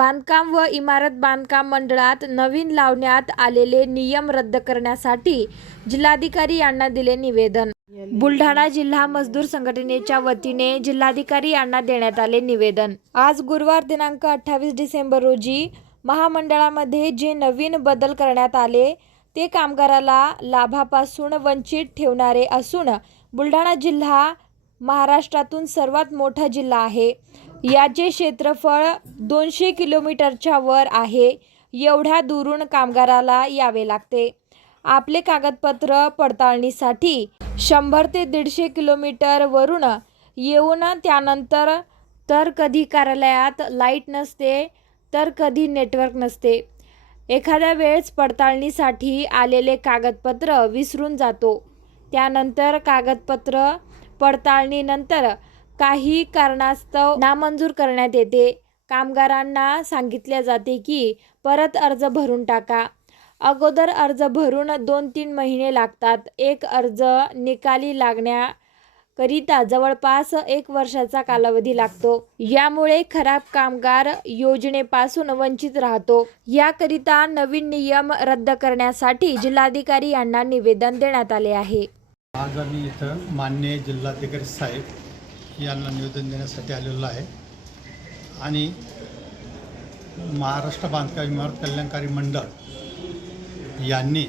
बांधकाम व इमारत बांधकाम मंडळात नवीन लावण्यात आलेले नियम रद्द करण्यासाठी जिल्हाधिकारी यांना दिले निवेदन. बुलढाणा जिल्हा मजदूर संघटनेच्या वतीने जिल्हाधिकारी यांना देण्यात आले निवेदन. आज गुरुवार दिनांक अठ्ठावीस डिसेंबर रोजी महामंडळामध्ये जे नवीन बदल करण्यात आले ते कामगाराला लाभापासून वंचित ठेवणारे असून बुलढाणा जिल्हा महाराष्ट्रातून सर्वात मोठा जिल्हा आहे. याचे क्षेत्रफळ दोनशे किलोमीटरच्या वर आहे. एवढ्या दुरून कामगाराला यावे लागते. आपले कागदपत्र पडताळणीसाठी शंभर ते दीडशे किलोमीटरवरून येऊन त्यानंतर तर कधी कार्यालयात लाइट नसते तर कधी नेटवर्क नसते. एखाद्या वेळेस पडताळणीसाठी आलेले कागदपत्र विसरून जातो. त्यानंतर कागदपत्र पडताळणीनंतर काही कारणास्तव नामंजूर करण्यात येते. कामगारांना सांगितले जाते की परत अर्ज भरून टाका. अगोदर अर्ज भरून दोन तीन महिने लागतात. एक अर्ज निकाली लागण्याकरिता जवळपास एक वर्षाचा कालावधी लागतो. यामुळे खराब कामगार योजनेपासून वंचित राहतो. याकरिता नवीन नियम रद्द करण्यासाठी जिल्हाधिकारी यांना निवेदन देण्यात आले आहे. आज आम्ही इथं मान्य जिल्हाधिकारी साहेब यांना निवेदन देण्यासाठी आलेलो आहे. आणि महाराष्ट्र बांधकाम इमारत कल्याणकारी मंडळ यांनी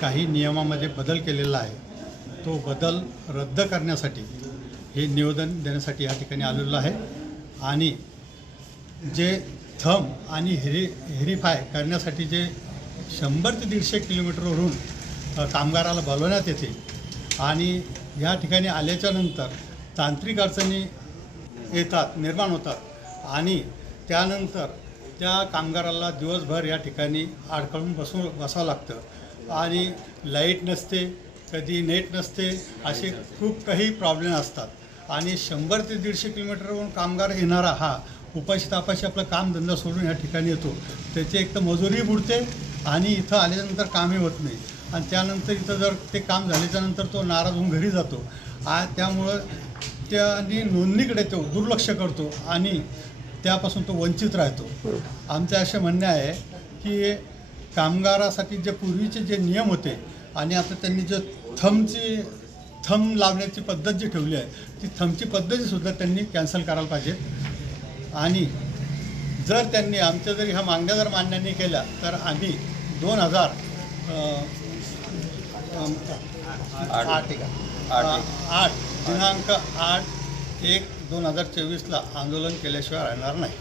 काही नियमामध्ये बदल केलेला आहे. तो बदल रद्द करण्यासाठी हे निवेदन देण्यासाठी या ठिकाणी आलेलो आहे. आणि जे थम आणि हेरी हेरीफाय करण्यासाठी जे शंभर ते दीडशे किलोमीटरवरून कामगाराला बोलवण्यात येते. आणि या ठिकाणी आल्याच्यानंतर तांत्रिक अडचणी येतात निर्माण होतात आणि त्यानंतर त्या कामगाराला दिवसभर या ठिकाणी अडकळून बसून बसावं लागतं. आणि लाइट नसते कधी नेट नसते असे खूप काही प्रॉब्लेम असतात. आणि शंभर ते दीडशे किलोमीटरवरून कामगार येणारा हा उपाशी तापाशी आपलं कामधंदा सोडून या ठिकाणी येतो. त्याची एक तर मजुरी बुडते आणि इथं आल्यानंतर कामही होत नाही. आणि त्यानंतर इथं जर ते काम झाल्याच्यानंतर तो नाराज होऊन घरी जातो. आ त्यामुळं त्यानी नोंदणीकडे तो दुर्लक्ष करतो आणि त्यापासून तो वंचित राहतो. आमचं असे म्हणणे आहे की कामगारासाठी जे पूर्वीचे जे नियम होते आणि आता त्यांनी जे थमची थम लावण्याची पद्धत जी ठेवली आहे ती थमची पद्धतीसुद्धा त्यांनी कॅन्सल करायला पाहिजे. आणि जर त्यांनी आमच्या जरी ह्या मागण्या जर मान्य नाही केल्या तर आम्ही दोन हजार आठ. आठ दिनांक आठ एक दोन हजार चोवीसला आंदोलन केल्याशिवाय राहणार नाही.